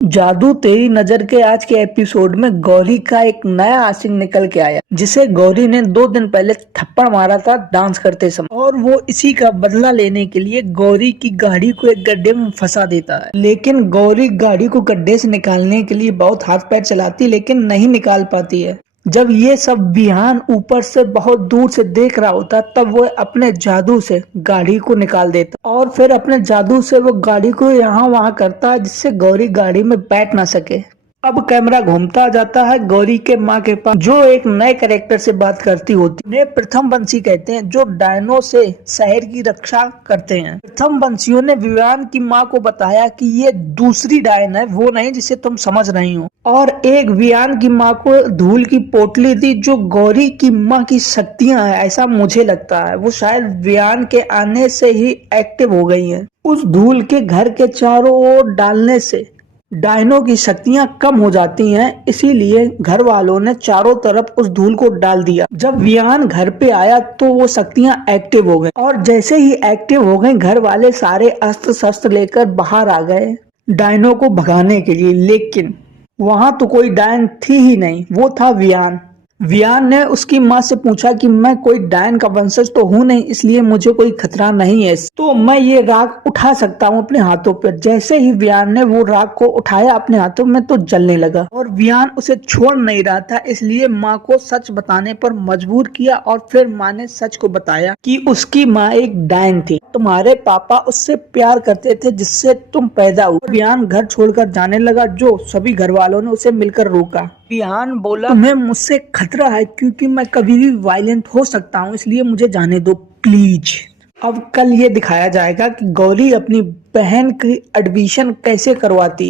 जादू तेरी नजर के आज के एपिसोड में गौरी का एक नया आशिक निकल के आया, जिसे गौरी ने 2 दिन पहले थप्पड़ मारा था डांस करते समय। और वो इसी का बदला लेने के लिए गौरी की गाड़ी को एक गड्ढे में फंसा देता है। लेकिन गौरी गाड़ी को गड्ढे से निकालने के लिए बहुत हाथ पैर चलाती, लेकिन नहीं निकाल पाती है। जब ये सब विहान ऊपर से बहुत दूर से देख रहा होता, तब वो अपने जादू से गाड़ी को निकाल देता और फिर अपने जादू से वो गाड़ी को यहाँ वहाँ करता है, जिससे गौरी गाड़ी में बैठ ना सके। अब कैमरा घूमता जाता है गौरी के माँ के पास, जो एक नए कैरेक्टर से बात करती होती है। उन्हें प्रथम वंशी कहते हैं, जो डायनो से शहर की रक्षा करते हैं। प्रथम वंशियों ने विवान की माँ को बताया कि ये दूसरी डायन है, वो नहीं जिसे तुम समझ रही हो। और एक वियान की माँ को धूल की पोटली दी, जो गौरी की माँ की शक्तियां हैं, ऐसा मुझे लगता है। वो शायद वियान के आने से ही एक्टिव हो गई हैं। उस धूल के घर के चारों ओर डालने से डायनो की शक्तियां कम हो जाती हैं, इसीलिए घर वालों ने चारों तरफ उस धूल को डाल दिया। जब वियान घर पे आया तो वो शक्तियां एक्टिव हो गई, और जैसे ही एक्टिव हो गई, घर वाले सारे अस्त्र शस्त्र लेकर बाहर आ गए डायनो को भगाने के लिए। लेकिन वहां तो कोई डायन थी ही नहीं, वो था वियान। वियान ने उसकी माँ से पूछा कि मैं कोई डायन का वंशज तो हूँ नहीं, इसलिए मुझे कोई खतरा नहीं है, तो मैं ये राख उठा सकता हूँ अपने हाथों पर। जैसे ही वियान ने वो राख को उठाया अपने हाथों में, तो जलने लगा। और वियान उसे छोड़ नहीं रहा था, इसलिए माँ को सच बताने पर मजबूर किया। और फिर माँ ने सच को बताया कि उसकी माँ एक डायन थी, तुम्हारे पापा उससे प्यार करते थे जिससे तुम पैदा हुए। वियान घर छोड़कर जाने लगा, जो सभी घर वालों ने उसे मिलकर रोका। विहान बोला, तुम्हें मुझसे खतरा है क्योंकि मैं कभी भी वायलेंट हो सकता हूँ, इसलिए मुझे जाने दो प्लीज। अब कल ये दिखाया जाएगा कि गौरी अपनी बहन की एडमिशन कैसे करवाती।